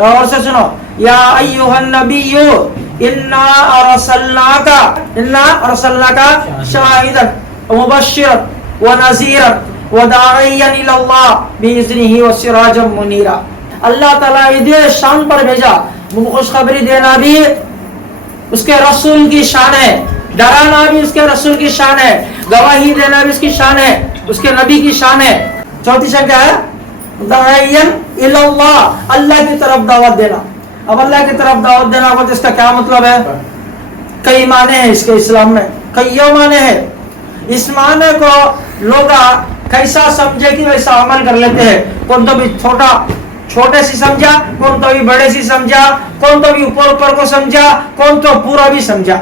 और से सुनो, या अय्युहन नबिय्यु इन्ना अरसलनाका शाहिदन व मुबश्शिरन व नज़ीरन व दाइयन इलल्लाह बिइज़्निही व सिराजम मुनीरा। अल्लाह ताला इदे शान पर भेजा, खुशखबरी देना भी उसके रसूल की शान है, डराना भी उसके रसूल की शान है, गवाही देना भी उसकी शान है, उसके नबी की शान है। चौथी शान क्या है? दाइयन इलल्लाह, अल्लाह की तरफ दावत देना। अब अल्लाह की तरफ दावत देना हो तो इसका क्या मतलब है? कई माने हैं इसके इस्लाम में, कई माने हैं। इस माने को लोग कैसा समझे कि वैसा अमल कर लेते हैं। कौन तो भी छोटे से समझा, कौन तो भी बड़े से समझा, कौन तो भी ऊपर को समझा, कौन तो पूरा भी समझा।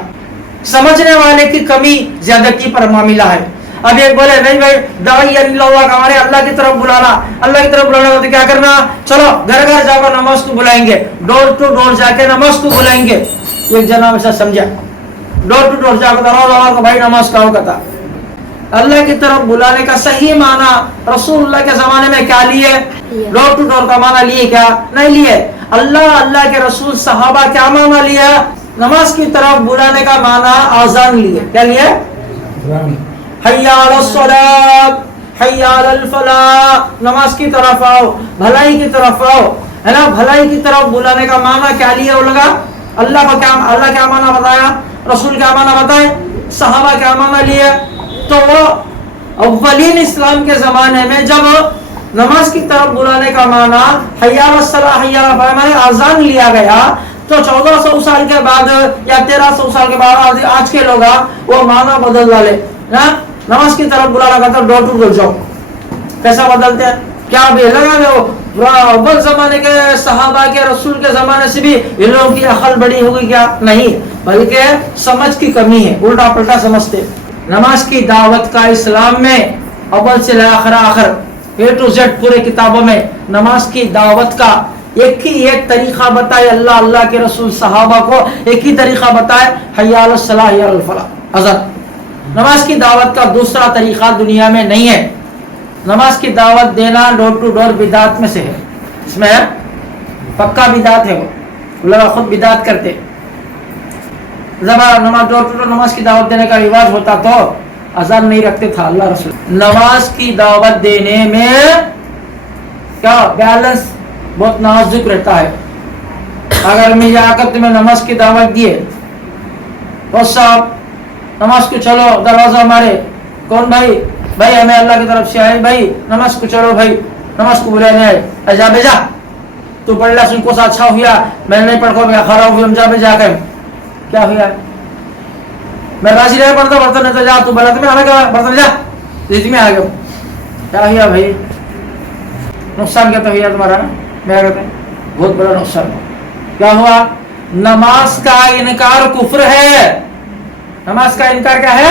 समझने वाले की कमी ज्यादती पर मामला है। अब एक बोले नहीं भाई दाई अल्लाह का हमारे अल्लाह की तरफ बुलाना, अल्लाह की तरफ बुलाना तो क्या करना, चलो घर घर जाकर नमाज को बुलाएंगे, डोर टू डोर जाके नमाज को बुलाएंगे। एक जना ऐसा समझा, डोर टू डोर जाकर दरवाजा भाई नमाज का होगा था। अल्लाह की तरफ बुलाने का सही माना रसूलुल्लाह के जमाने में क्या लिए? डोर टू डोर का माना लिए क्या? नहीं लिए। अल्लाह के रसूल सहाबा क्या माना लिया? नमाज की तरफ बुलाने का माना आजान लिए। क्या लिए? हय्या अलस सलात, हय्या अलल फलाह, नमाज की तरफ आओ, भलाई की तरफ आओ, है ना। भलाई की तरफ बुलाने का माना क्या लिए वो लगा? अल्लाह क्या माना बताया, रसूल क्या माना बताए, सहाबा क्या माना लिए। तो वो अव्वलीन इस्लाम के जमाने में जब नमाज की तरफ बुलाने का माना हय्या अलस सलाह, हय्या अलल फलाह माने आजान लिया गया, तो 1400 साल के बाद या 1300 साल के बाद आज के लोग वो माना बदल डाले ना। नमाज की तरफ बुलाना का तो डोर टू डोर जाओ, कैसा बदलते हैं? क्या भी लगा दो अव्वल जमाने के सहाबा के रसूल के जमाने से भी इन लोगों की अकल बड़ी होगी क्या? नहीं, बल्कि समझ की कमी है, उल्टा पलटा समझते। नमाज की दावत का इस्लाम में अव्वल से आखिर ए टू जेड पूरे किताबों में नमाज की दावत का एक ही एक तरीका बताए। अल्लाह के रसूल सहाबा को एक ही तरीका बताए, हय्या अलस सलाह हय्या अलल फलाह, अज़ान। नमाज की दावत का दूसरा तरीका दुनिया में नहीं है। नमाज की दावत देना डोर टू डोर बिदात में से है, इसमें पक्का बिदात है। वो लोग खुद बिदात करते। जब नमाज डोर टू डोर नमाज की दावत देने का रिवाज होता तो अजान नहीं रखते था अल्लाह रसूल। नमाज की दावत देने में क्या बैलेंस बहुत नाजुक रहता है। अगर मैं जाकर तुम्हें नमाज की दावत दिए और साहब नमाज को चलो दरवाजा मारे, कौन भाई? भाई हमें अल्लाह की तरफ से आए भाई, नमाज को चलो भाई, नमाज को बुलाने आए, जा बेजा तू पढ़ ला, सुन को अच्छा हुआ, मैं नहीं पढ़ को खराब हुआ, जा बेजा कर क्या हुआ? मैं राशि नहीं पढ़ता, बर्तन नहीं तो जा, तू बरात में आने का बर्तन जा, रिज में आ गया, क्या हुआ भाई? नुकसान क्या तो हुआ तुम्हारा? मेरा कहते हैं बहुत बड़ा नुकसान। क्या हुआ? नमाज का इनकार कुफ्र है। नमाज का इनकार क्या है?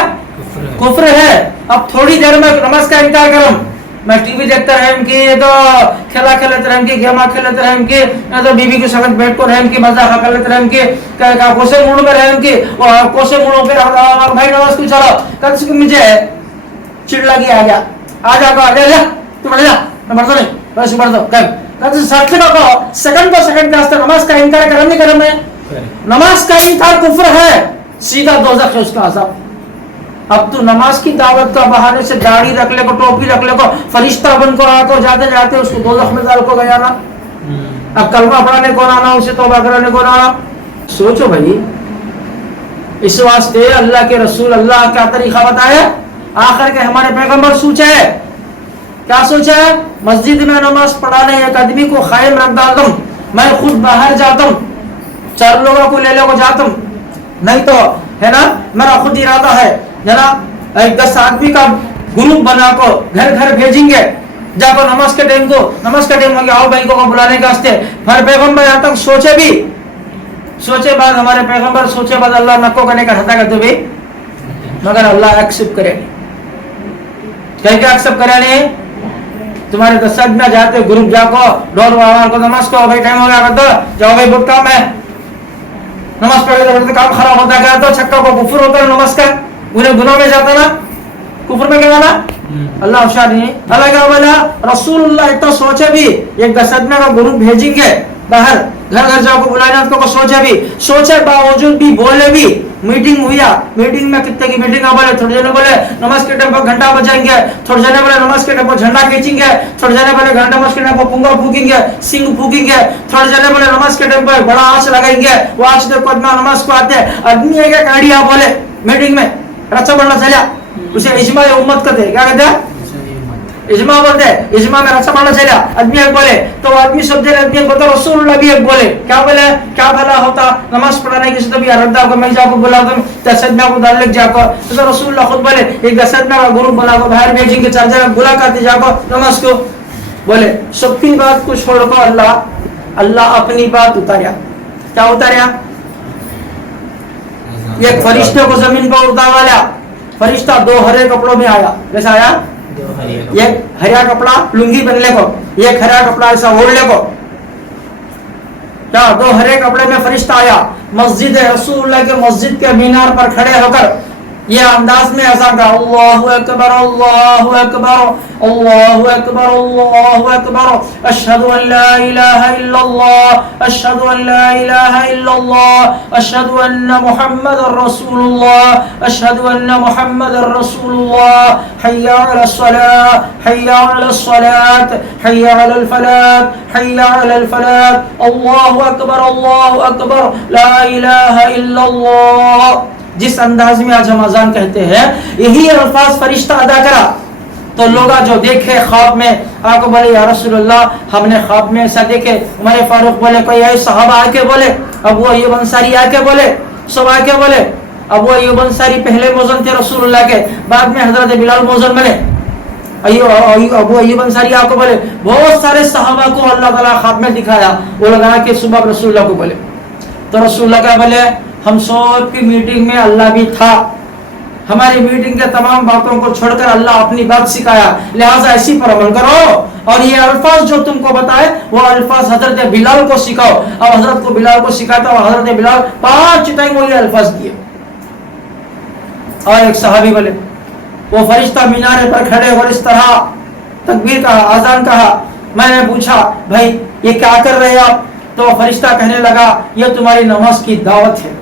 कुफ्र है। अब थोड़ी देर में नमाज का इनकार करूं, मैं टीवी देखते रहे कि तो खेला खेलते रहे कि गेमा खेलते रहे कि तो बीबी के साथ बैठ कर रहे कि मजाक कर लेते रहे कि कोसे मूड में रहे कि कोसे मूडों पे भाई नमाज को चलो कल से मुझे चिड़ लगी आ गया आ जा तू बढ़ जा मैं बढ़ नहीं बस बढ़ दो कल सेकंड को सेकंड रास्ते नमाज का इनकार करम नहीं करम है। नमाज का इनकार कुफ्र है, सीधा दोज़ख है उसका अज़ाब। अब तू नमाज की दावत का बहाने से दाढ़ी रख ले को, टोपी रख ले को, फरिश्ता बन को आको जाते जाते उसको दोज़ख में डाल को गया ना। अब कलमा पढ़ाने को आना, उसे तौबा कराने को आना। सोचो भाई, इस वास्ते अल्लाह के रसूल अल्लाह का तरीका बताया, आखिर के हमारे पैगंबर सोचे क्या सोचा है? मस्जिद में नमाज पढ़ाने एक आदमी को कायम रख डालता हूं, मैं खुद बाहर जाता हूं, 4 लोगों को ले को जाता हूं, नहीं तो है ना मेरा खुद इरादा है ना 10 आदमी का ग्रुप बना को घर घर भेजेंगे, जाकर नमाज के टाइम हो गया आओ भाई को बुलाने के वास्ते। हमारे पैगंबर यहाँ तक सोचे बाद हमारे पैगंबर सोचे बाद अल्लाह नको करने का हता करते भी, मगर अल्लाह एक्सेप्ट करे क्या एक्सेप्ट करे नहीं। तुम्हारे 10 आदमी जाते ग्रुप जाको डोर को नमाज को भाई टाइम हो गया कर दो, जाओ भाई बहुत काम है, नमाज पढ़े तो काम खराब होता है तो छक्का को कुफर होता है नमाज का, उन्हें गुनाह में जाता ना, कुफर में क्या ना। अल्लाह होशियार नहीं। अल्लाह क्या बोला? रसूलुल्लाह तो सोचे भी एक 10 आदमी का ग्रुप भेजेंगे बाहर घर घर जाओ बुलाने को सोचे बावजूद भी बोले भी मीटिंग हुआ, मीटिंग में कितने की मीटिंग बोले, थोड़े जने बोले नमाज के टाइम पर घंटा बजाएंगे, थोड़े जने बोले नमाज के टाइम पर झंडा खींचेंगे, थोड़े जने बोले घंटा नमाज के टाइम पर पुंगा फूकेंगे, सिंग फूकेंगे, थोड़े जने बोले नमाज के टाइम पर बड़ा आंच लगाएंगे, वो आंच देखो नमाज को आते आदमी है क्या काढ़िया बोले मीटिंग में रचा बढ़ना चला, उसे इज्मा उम्मत कहते हैं, क्या कहते हैं इज्मा बोलते हैं, इज्मा में रक्षा पढ़ना चला आदमी एक बोले तो आदमी सब दे आदमी बोलता रसूलुल्लाह भी एक बोले, क्या बोले क्या भला होता नमाज पढ़ाने की तो भी अरदा को मैं जाको बुला दूं दशत में आपको डाल लग जाको, तो रसूलुल्लाह खुद बोले एक दशत में गुरु बुला को बाहर भेजेंगे, चार जगह बुला करते जाको नमाज को बोले। सबकी बात को छोड़कर अल्लाह अपनी बात उतारा, क्या उतारा, एक फरिश्ते को जमीन पर उतार वाला फरिश्ता 2 हरे कपड़ों में आया, कैसा आया, एक हरा कपड़ा लुंगी पहनने को, एक हरा कपड़ा ऐसा ओढ़ने को, क्या 2 हरे कपड़े में फरिश्ता आया, मस्जिद रसूलुल्लाह के मस्जिद के मीनार पर खड़े होकर ये अंदाज में ऐसा कहा अल्लाहु अकबर अल्लाहु अकबर अल्लाहु अकबर अल्लाहु अकबर अशहदु अन ला इलाहा इल्लल्लाह अशहदु अन ला इलाहा इल्लल्लाह अशहदु अन्न मुहम्मदर रसूलुल्लाह अशहदु अन्न मुहम्मदर रसूलुल्लाह हय्या अलस सलाह हय्या अलस सलात हय्या अलल फलाह हय्या अलल फलाह अल्लाहु अकबर ला इलाहा इल्लल्लाह। जिस अंदाज में आज हम अजान कहते हैं यही अल्फाज फरिश्ता अदा करा तो लोग जो देखे ख्वाब में आको बोले या रसूलुल्लाह हमने ख्वाब में ऐसा देखे, उमर फारूक बोले, कोई ऐसे सहाबा आके बोले, अबू अय्यूब अंसारी आके बोले, सब आके बोले। अबू अय्यूब अंसारी पहले मौजन थे रसूलुल्लाह के, बाद में हजरत बिलाल मौजन बने। अबू अय्यूब अंसारी आपको बोले बहुत सारे सहाबा को अल्लाह ताला ख्वाब में दिखाया, वो लगा के सुबह रसूलुल्लाह को बोले, तो रसूलुल्लाह क्या बोले, हम सब की मीटिंग में अल्लाह भी था, हमारी मीटिंग के तमाम बातों को छोड़कर अल्लाह अपनी बात सिखाया, लिहाजा ऐसी पर अमल करो और ये अल्फाज जो तुमको बताए वो अल्फाज हजरत बिलाल को सिखाओ। अब हजरत को बिलाल को सिखाता और हजरत बिलाल 5 टाइम वो ये अल्फाज दिए। और एक सहाबी बोले वो फरिश्ता मीनारे पर खड़े और इस तरह तकबीर कहा, आजान कहा, मैंने पूछा भाई ये क्या कर रहे हैं आप, तो फरिश्ता कहने लगा ये तुम्हारी नमाज की दावत है,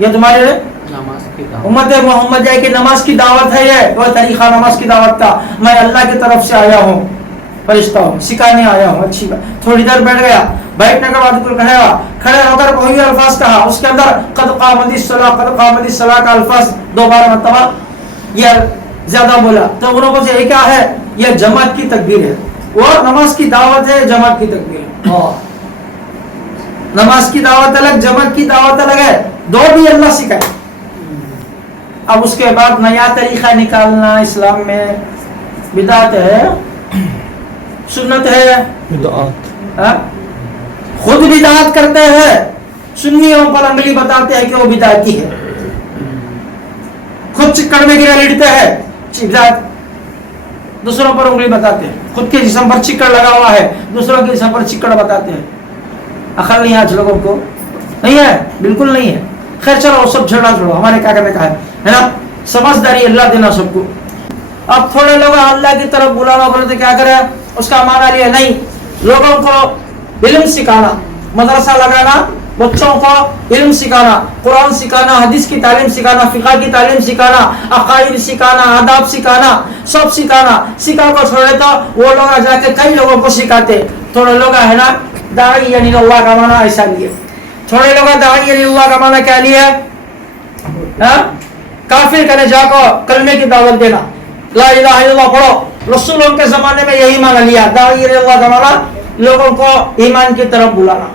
ये तुम्हारे उम्मत मोहम्मदिया की नमाज की दावत है, ये वो तरीका नमाज की दावत का, मैं अल्लाह की तरफ से आया हूँ, फरिश्ता हूँ, सिखाने आया हूँ। अच्छी बात, थोड़ी देर बैठ गया, बैठने के बाद खड़े होकर वही अल्फाज कहा, उसके अंदर कद कामतिस सलाह का अल्फाज 2 बार मतबा ये ज्यादा बोला, तो उन्होंने ये क्या है, ये जमात की तकबीर है, वो नमाज की दावत है, जमात की तकबीर है। नमाज की दावत अलग, जमात की दावत अलग है, 2 भी अल्लाह सिखाए। अब उसके बाद नया तरीका निकालना इस्लाम में बिदात है, सुन्नत है, बिदात खुद बिदात करते हैं, सुन्नियों पर अंगली बताते हैं कि वो बिदाती है, खुद चिक्कड़ में गिरा लेटते हैं, बिदात, दूसरों पर उंगली बताते हैं, खुद के जिस्म पर चिक्कड़ लगा हुआ है, दूसरों के जिस्म पर चिक्कड़ बताते हैं। अकल नहीं है आज लोगों को, नहीं है, बिल्कुल नहीं है। खैर चलो सब झगड़ा छोड़ो, हमारे क्या करने का है ना, समझदारी अल्लाह देना सबको। अब थोड़े लोग अल्लाह की तरफ बुलाना बोले तो क्या करे, उसका माना लिया नहीं, लोगों को इल्म सिखाना, मदरसा लगाना, बच्चों को इल्म सिखाना, कुरान सिखाना, हदीस की तालीम सिखाना, फिक़ह की तालीम सिखाना, अक़ाइद सिखाना, आदाब सिखाना, सब सिखाना, सिखा को छोड़े तो वो लोग जाके कई लोगों को सिखाते। थोड़े लोग है ना दाई यानी अल्लाह का माना ऐसा लिए, थोड़े लोग दाई यानी अल्लाह का माना क्या लिए, काफिर कहने जाको कलमे की दावत देना, ला इलाहा इल्लल्लाह पढ़ो, रसूलों के जमाने में यही माना लिया, दाई यानी अल्लाह का माना लोगों को ईमान की तरफ बुलाना,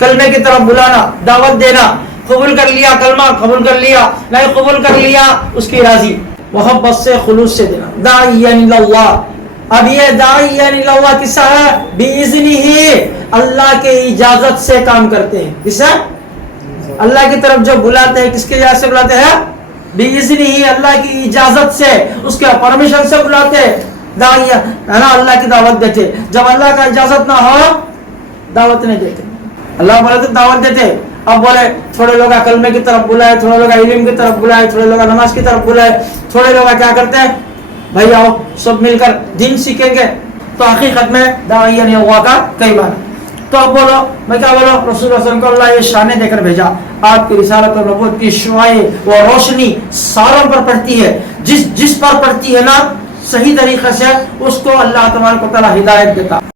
कलमे की तरफ बुलाना, दावत देना, कबूल कर लिया कलमा, कबूल कर लिया, नहीं कबूल कर लिया उसकी राजी, मोहब्बत से खुलूस से देना, दाई यानी अल्लाह। अब ये दाई यानी अल्लाह किसा है, बिइज़्निही, अल्लाह के इजाजत से काम करते हैं, किसा अल्लाह की तरफ जो बुलाते हैं, किसके इजाजत से बुलाते हैं, बिइज़्निही, अल्लाह की इजाजत से, उसके परमिशन से बुलाते हैं, दाई है ना, अल्लाह की दावत देते। जब अल्लाह का इजाजत ना हो दावत नहीं देते, अल्लाह बोले तो दावत देते। अब बोले थोड़े लोग कलमे की तरफ बुलाए, थोड़े लोग इल्म की तरफ बुलाए, थोड़े लोग नमाज की तरफ बुलाए, थोड़े लोग क्या करते हैं, भाई आओ सब मिलकर दीन सीखेंगे, तो हकीकत में दाई यानी अल्लाह का कई बार تو آپ بولو میں کیا بولو رسول اللہ صلی اللہ علیہ وسلم کو اللہ یہ شانیں دے کر بھیجا. آپ کی رسالت و نبوت کی شعاعیں و روشنی ساروں پر پڑتی ہے. جس پر پڑتی ہے نا صحیح طریقے سے اس کو اللہ تبارک و تعالی ہدایت دیتا.